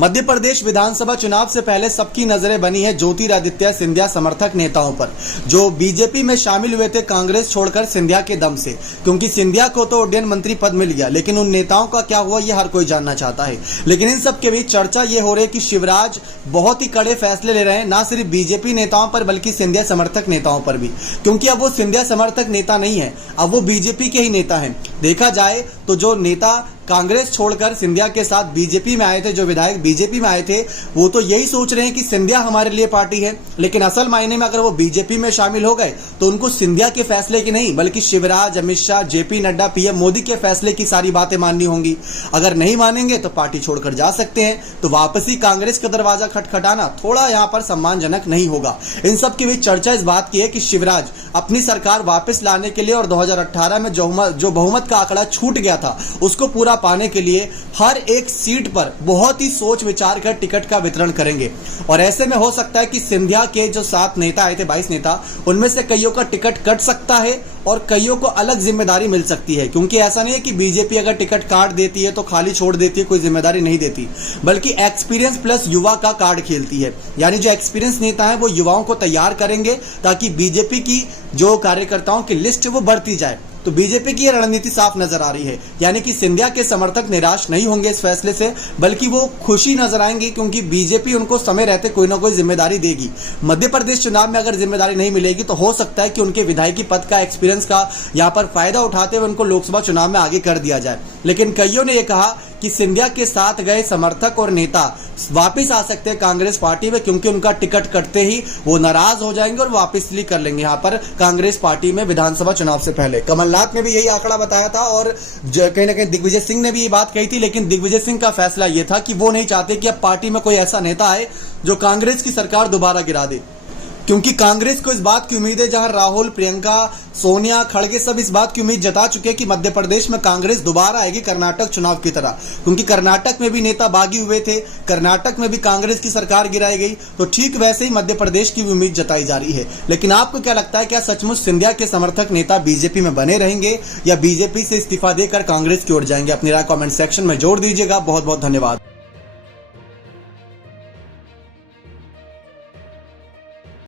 मध्य प्रदेश विधानसभा चुनाव से पहले सबकी नजरें बनी है ज्योतिरादित्य सिंधिया समर्थक नेताओं पर, जो बीजेपी में शामिल हुए थे कांग्रेस छोड़कर सिंधिया के दम से। क्योंकि सिंधिया को तो उड्डयन मंत्री पद मिल गया, लेकिन उन नेताओं का क्या हुआ ये हर कोई जानना चाहता है। लेकिन इन सब के बीच चर्चा ये हो रही है कि शिवराज बहुत ही कड़े फैसले ले रहे हैं, ना सिर्फ बीजेपी नेताओं पर बल्कि सिंधिया समर्थक नेताओं पर भी। क्योंकि अब वो सिंधिया समर्थक नेता नहीं है, अब वो बीजेपी के ही नेता हैं। देखा जाए तो जो नेता कांग्रेस छोड़कर सिंधिया के साथ बीजेपी में आए थे, जो विधायक बीजेपी में आए थे, वो तो यही सोच रहे हैं कि सिंधिया हमारे लिए पार्टी है। लेकिन असल मायने में अगर वो बीजेपी में शामिल हो गए तो उनको सिंधिया के फैसले की नहीं बल्कि शिवराज, अमित शाह, जेपी नड्डा, पीएम मोदी के फैसले की सारी बातें माननी होंगी। अगर नहीं मानेंगे तो पार्टी छोड़कर जा सकते हैं। तो वापसी कांग्रेस का दरवाजा खटखटाना थोड़ा यहाँ पर सम्मानजनक नहीं होगा। इन सब के बीच चर्चा इस बात की है कि शिवराज अपनी सरकार वापस लाने के लिए और 2018 में जो बहुमत का आंकड़ा छूट गया था उसको पूरा पाने के लिए हर एक सीट पर बहुत ही सोच विचार कर टिकट का वितरण करेंगे। और ऐसे में हो सकता है कि सिंधिया के जो 7 नेता आए थे, 22 नेता, उनमें से कईयों का टिकट कट सकता है और कईयों को अलग जिम्मेदारी मिल सकती है। क्योंकि ऐसा नहीं है कि बीजेपी अगर टिकट काट देती है तो खाली छोड़ देती है, कोई जिम्मेदारी नहीं देती, बल्कि एक्सपीरियंस प्लस युवा का कार्ड खेलती है। यानी जो एक्सपीरियंस नेता है वो युवाओं को तैयार करेंगे ताकि बीजेपी की जो कार्यकर्ताओं की लिस्ट वो बढ़ती जाए। तो बीजेपी की रणनीति साफ नजर आ रही है, यानी कि सिंधिया के समर्थक निराश नहीं होंगे इस फैसले से, बल्कि वो खुशी नजर आएंगे क्योंकि बीजेपी उनको समय रहते कोई ना कोई जिम्मेदारी देगी। मध्य प्रदेश चुनाव में अगर जिम्मेदारी नहीं मिलेगी तो हो सकता है कि उनके विधायकी पद का, एक्सपीरियंस का यहाँ पर फायदा उठाते हुए उनको लोकसभा चुनाव में आगे कर दिया जाए। लेकिन कईयों ने यह कहा कि सिंधिया के साथ गए समर्थक और नेता वापस आ सकते हैं कांग्रेस पार्टी में, क्योंकि उनका टिकट कटते ही वो नाराज हो जाएंगे और वापस ली कर लेंगे यहाँ पर कांग्रेस पार्टी में विधानसभा चुनाव से पहले। कमलनाथ ने भी यही आंकड़ा बताया था और कहीं ना कहीं दिग्विजय सिंह ने भी ये बात कही थी। लेकिन दिग्विजय सिंह का फैसला ये था कि वो नहीं चाहते कि अब पार्टी में कोई ऐसा नेता आए जो कांग्रेस की सरकार दोबारा गिरा दे। क्योंकि कांग्रेस को इस बात की उम्मीद है, जहां राहुल, प्रियंका, सोनिया, खड़गे सब इस बात की उम्मीद जता चुके हैं कि मध्य प्रदेश में कांग्रेस दोबारा आएगी कर्नाटक चुनाव की तरह। क्योंकि कर्नाटक में भी नेता बागी हुए थे, कर्नाटक में भी कांग्रेस की सरकार गिराई गई, तो ठीक वैसे ही मध्य प्रदेश की भी उम्मीद जताई जा रही है। लेकिन आपको क्या लगता है, क्या सचमुच सिंधिया के समर्थक नेता बीजेपी में बने रहेंगे या बीजेपी से इस्तीफा देकर कांग्रेस की ओर जाएंगे? अपनी राय कॉमेंट सेक्शन में जोड़ दीजिएगा। बहुत बहुत धन्यवाद।